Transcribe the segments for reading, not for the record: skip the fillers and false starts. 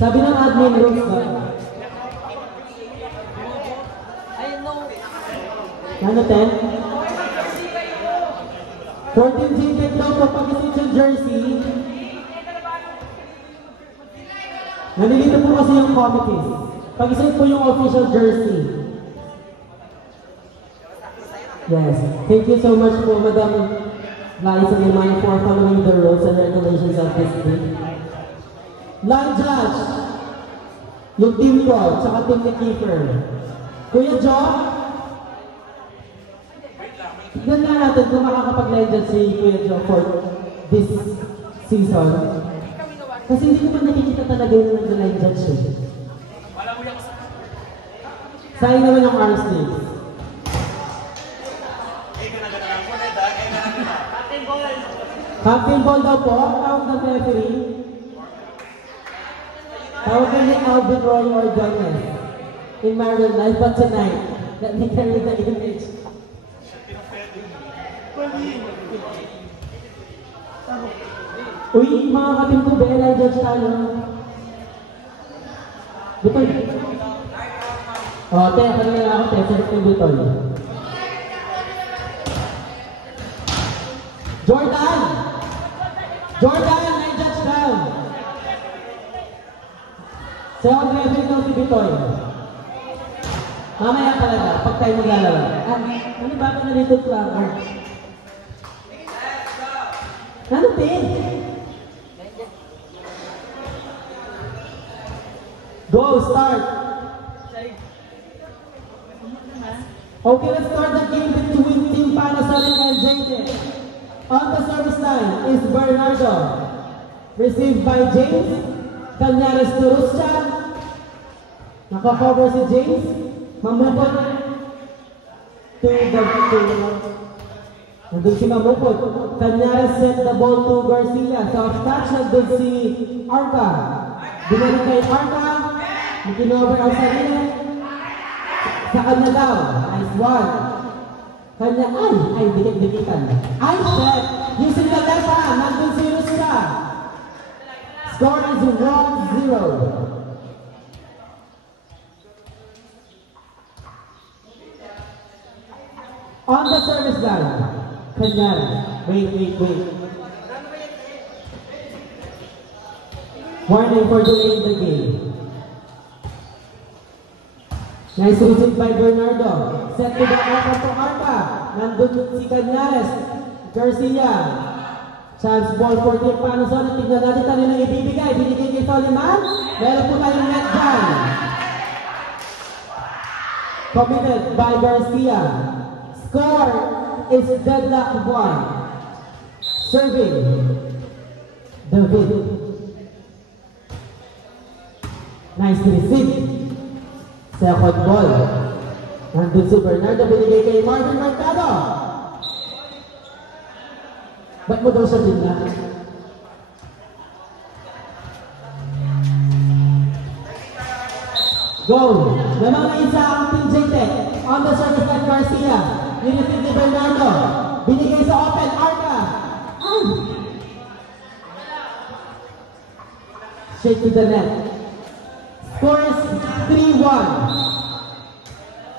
Sabi ng admin rules ba? Ano, 10? 14 JTEC daw po pag-isip yung jersey. Nandito po kasi yung committees. Pag-isip po yung official jersey. Yes. Thank you so much po, Madam Liza Limay, for following the rules and regulations of this league. Line judge, yung team ko, tsaka team ni Keeper. Kuya John, tignan nga natin kung makakapag-line judge si Kuya John for this season. Kasi hindi ko pa nakikita talaga yung nag-line judge eh. Sayang naman yung arms league. Captain ball daw po, tawag ng referee. Tawag ni Alvin Roy Ordonez in Marvel Live, but tonight, let me carry the image. Uy, mga katim ko, Bella, judge tayo. Butol. O, teka na lang ako, teka na Butol. Jordan! Jordan, may judge down. Sa ako referee daw si Bitoy. Mamaya talaga, pag tayo maglalaro. Ano ba ka nalito lang? Ano, Tin? Go, start! Okay, let's start the game between Team Panasonic and JTEC. On the service line is Bernardo. Received by James. Cañares to Ruscha. Naka-cover si James. Mamupot to the nandun si Mamupot. Cañares sent the ball to Garcia. Soft touch, nandun si Arca. Binalik kay Arca. Nakinover ang sarili. Sa kanya daw. Nice one. Kanya ay dikit-dikitan. Ay, set. Using the left hand. Nandun si Ruscha. Score is 1-0. On the service line, Cañares. Wait. Warning for delaying the game. Nice receive by Bernardo. Set to the Arca to Arca. Nandun si Cañares. Garcia. Chance ball for Team Panasonic. Tignan natin tayo na ibibigay. Binigay kay Soliman. Meron po tayong net dyan. Committed by Garcia. Score is deadlock 1. Serving David. Nice receive. Second ball. Nandun si Bernardo. Binigay kay Marvin Mercado. Ba't mo daw siya din na? Go! Namang isa ang Team JTEC. On the service line, Garcia. Nilipid ni Bernardo. Binigay sa open, Arca. Shake to the net. Score is 3-1.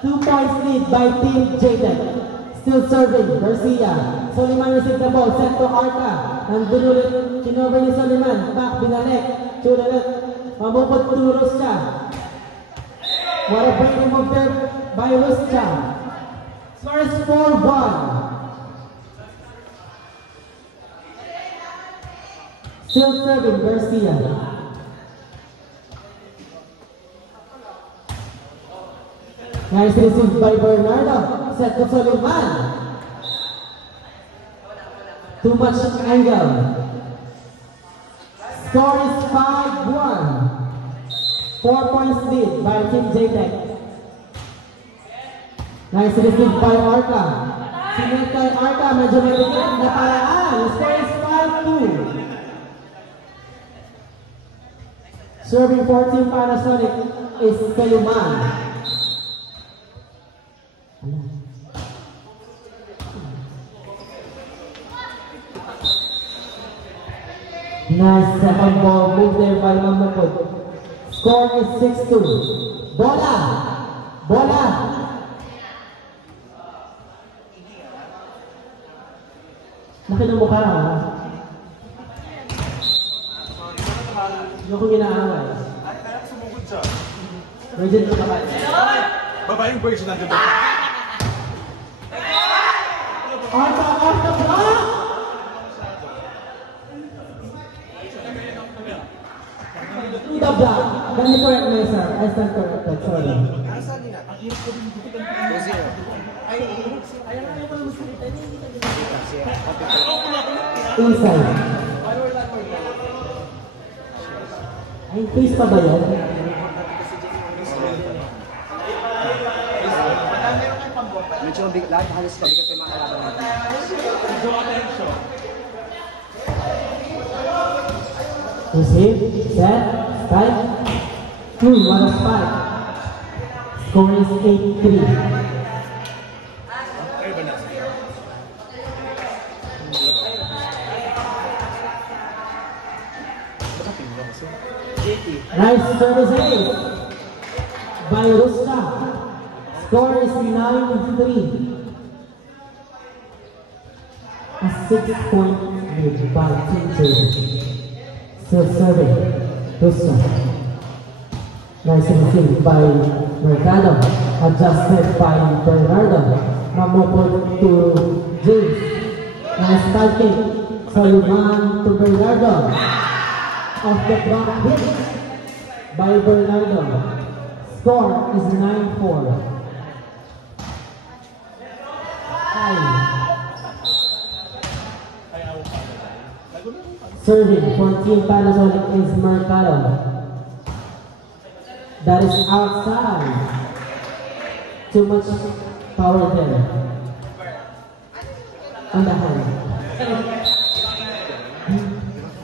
2 points lead by Team JTEC. Still serving, Garcia. Soliman received the ball, set to Arca. Nandun ulit, kinover ni Soliman. Back, binalik. Chulilit. Mamupot to Ruscha. What a breaking move there by Ruscha. Score is 4-1. Still serving, Garcia. Nice receive by Bernardo. Set to Soliman. Too much angle. Score is 5-1. 4 points lead by Team JTEC. Nice receive by Arca. Sinit kay Arca, medyo may bigat na paraan. Score is 5-2. Serving for Team Panasonic is Soliman. Nice second ball move there by Mamukod. Score is 6-2. Bola! Bola! Laki ng mukha ha? Hindi ko ginaaway. Ay, kaya sumugod siya. Virgin ko naman. Babaeng version ng diba? Arta! Arta! Block! To the block. Can you correct me, sir? I stand corrected. Sorry. Inside. Ay, face pa ba yan? Medyo lahat halos pabigat yung mga kalaban natin. Receive, set, strike. What a spike. Score is 8-3. Nice service ace by Rusta. Score is 9-3. A 6-point lead by Team Jade. Still serving Rusta. Nice receive by Mercado. Adjusted by Bernardo. Mamupod to James. Nice spiking. Soliman to Bernardo. Of the block hit by Bernardo. Score is 9-4. Serving for Team Panasonic is Mercado. That is outside. Too much power there. On the hand.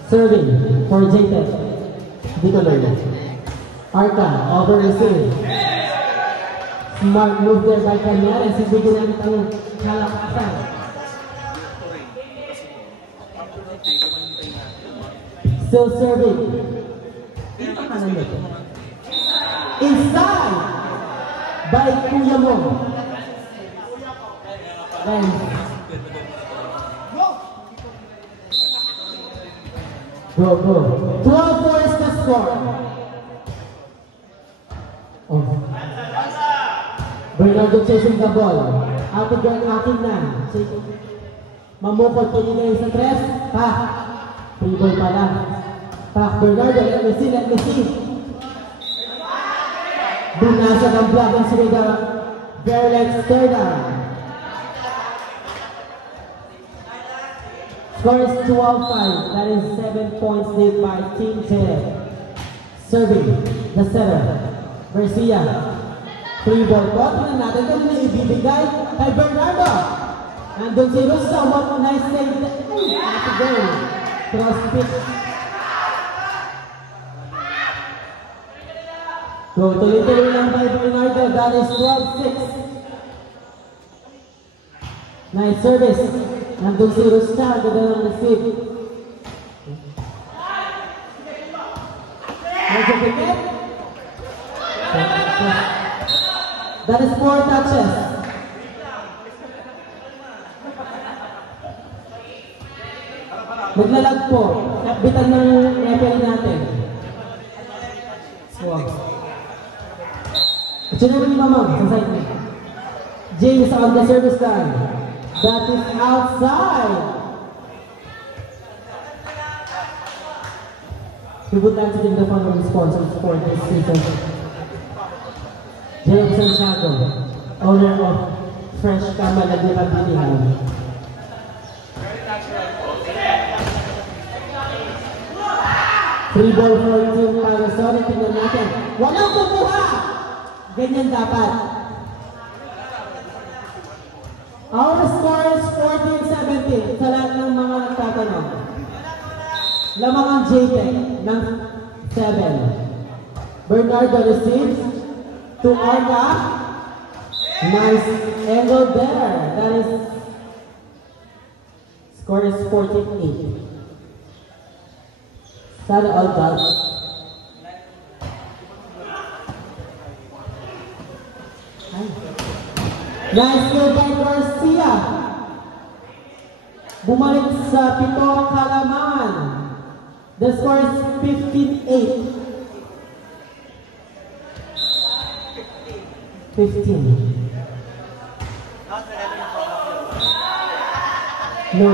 Serving for J-Tech. Bicolor. Arca, over receive. Smart move there by Canyares. Ibigin namin ang kalakasan. Still serving. Inside by Kuya Mo. Then go. 12-4 is the score. Oh. Bernardo chasing the ball. Ating na. Mamukod pinigay sa tres. Pa. Free ball pala. Pa. Bernardo, let me see. Bunasa ng block ng Surida. Verlex third down. Score is 12-5. That is 7 points lead by Team Ted. Serving the setter. Garcia. Free ball. Tingnan natin kung na ibibigay kay Bernardo. Nandun si Russo. What nice save. To go. Cross pitch. Go. Tuloy-tuloy lang by Bernardo. That is 12-6. Nice service. Nandun si Rusta, ganda ng receive. Medyo pikit. That is 4 touches. Naglalag po. Bitan ng referee natin. Swag. At yun naman ni Mamang sa side niya. James on the service line. That is outside. We would like to give the following sponsors for this season. Jerome Santiago, owner of Fresh Kama Nagdipabilihan. Free ball for Team Panasonic. Tingnan natin. Walang kukuha! Ganyan dapat. Our score is 14-17 sa lahat ng mga nagtatanong. Lamang ang J-Tech ng 7. Bernardo receives to Arca. Nice angle there. That is score is 14-8. Sana all that. Nice kill by Garcia. Bumalik sa 7 ang halaman. The score is 15-8. 15. No.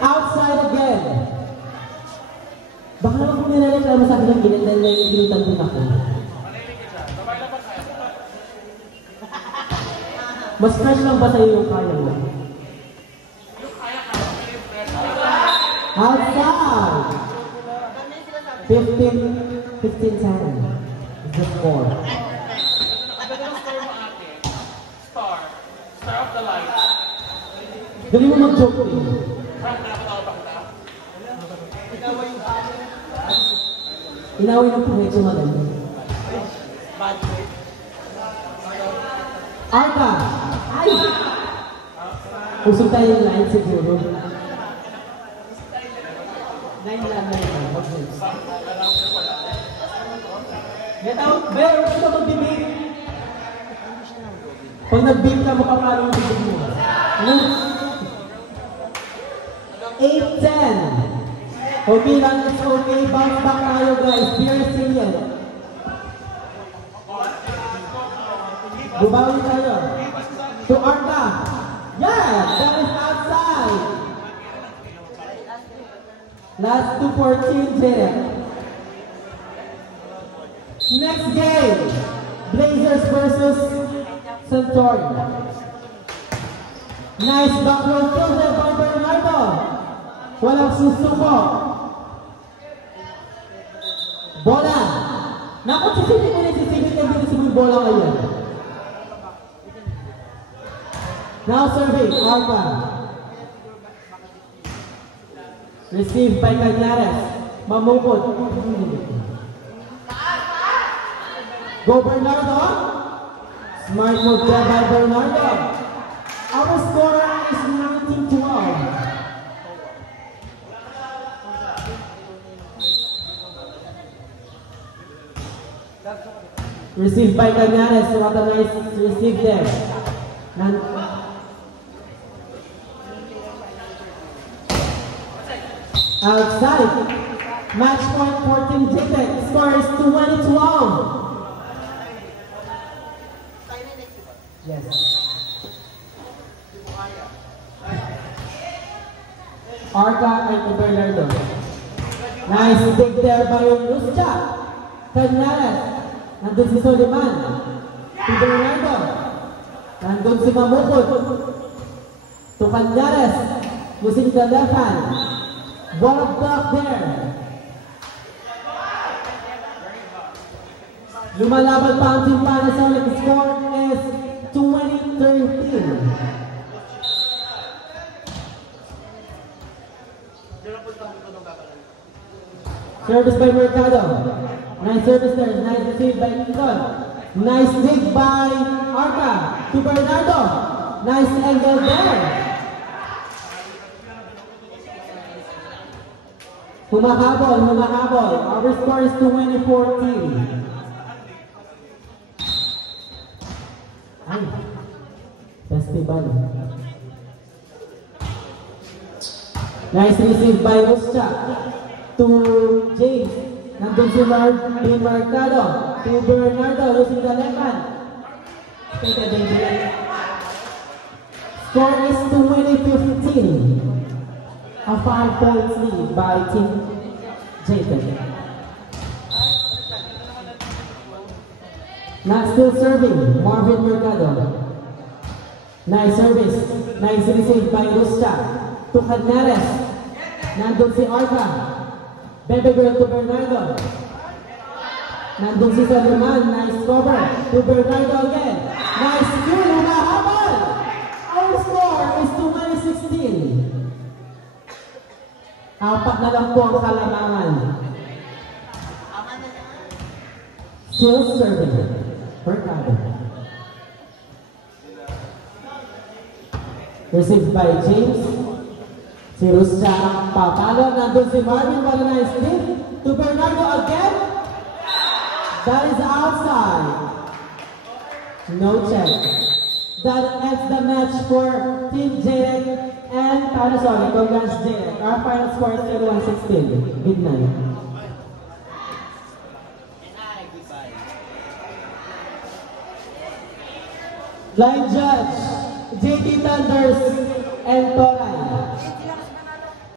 Outside again. Baka naman kung nilareklamo sa akin ng ginit dahil naiinitan din ako. Mas fresh lang ba sa'yo yung kaya mo? Outside! 15-10 is the score. Star of the light. Dali mo mag-joke eh. Inaway ng puwet yung maganda. Arca! Ay! Usog tayo yung line siguro. 9 lang. Get out! Bear! Huwag ka mag-bibig! Pag nag-beat ka, makapalo yung bibig mo. 8-10. Okay lang, it's okay. Bounce back tayo guys. Be resilient. Bubawi tayo. To Arca. Yeah! That is outside. Last 2-14, Derek. Next game. Blazers versus Centauri. Nice back row kill there by Bernardo. Walang susuko. Bola. Naku, sisipin ko na sisipin na bilis mo yung bola ngayon. Now serving, Arca. Received by Cañares. Mamukot. Go Bernardo. Smart move there by Bernardo. Our score is 19-12. Received by Cañares. What a nice receive there. Outside. Match point 14 JTEC. Score is 20-12. Yes. Arca and Bernardo. Nice dig there by Luscha. Cañares. Nandun si Soliman. Si Bernardo. Nandun si Mamukot. To Cañares. Using the left hand. Ball block there. Lumalaban pa ang Team Panasonic. Score is 20-13. Service by Mercado. Nice service there. Nice receive by Nicol. Nice dig by Arca to Bernardo. Nice angle there. Humahabol. Our score is 20-14. Ay, festival. Nice receive by Luscha to James. Nandun si Mercado to Bernardo. Losing the left hand. Score is 20-15. A 5-point lead by Team JTEC. Not still serving, Marvin Mercado. Nice service. Nice receive by Luscha to Cañares. Nandun si Arca. Baby girl to Bernardo. Nandun si Soliman. Nice cover to Bernardo again. Nice kill. Humahabol. Our score is 20-16. Apat na lang po ang kalamangan. Still serving. Mercado. Received by James. Si Ruscha ang papalo. Nandun si Marvin. What a nice hit. To Bernardo again. That is outside. No check. That ends the match for Team JDEC and Panasonic. Congrats JDEC. Our final score is 31-16. Midnight. Line judge, JT Thunders and Toray.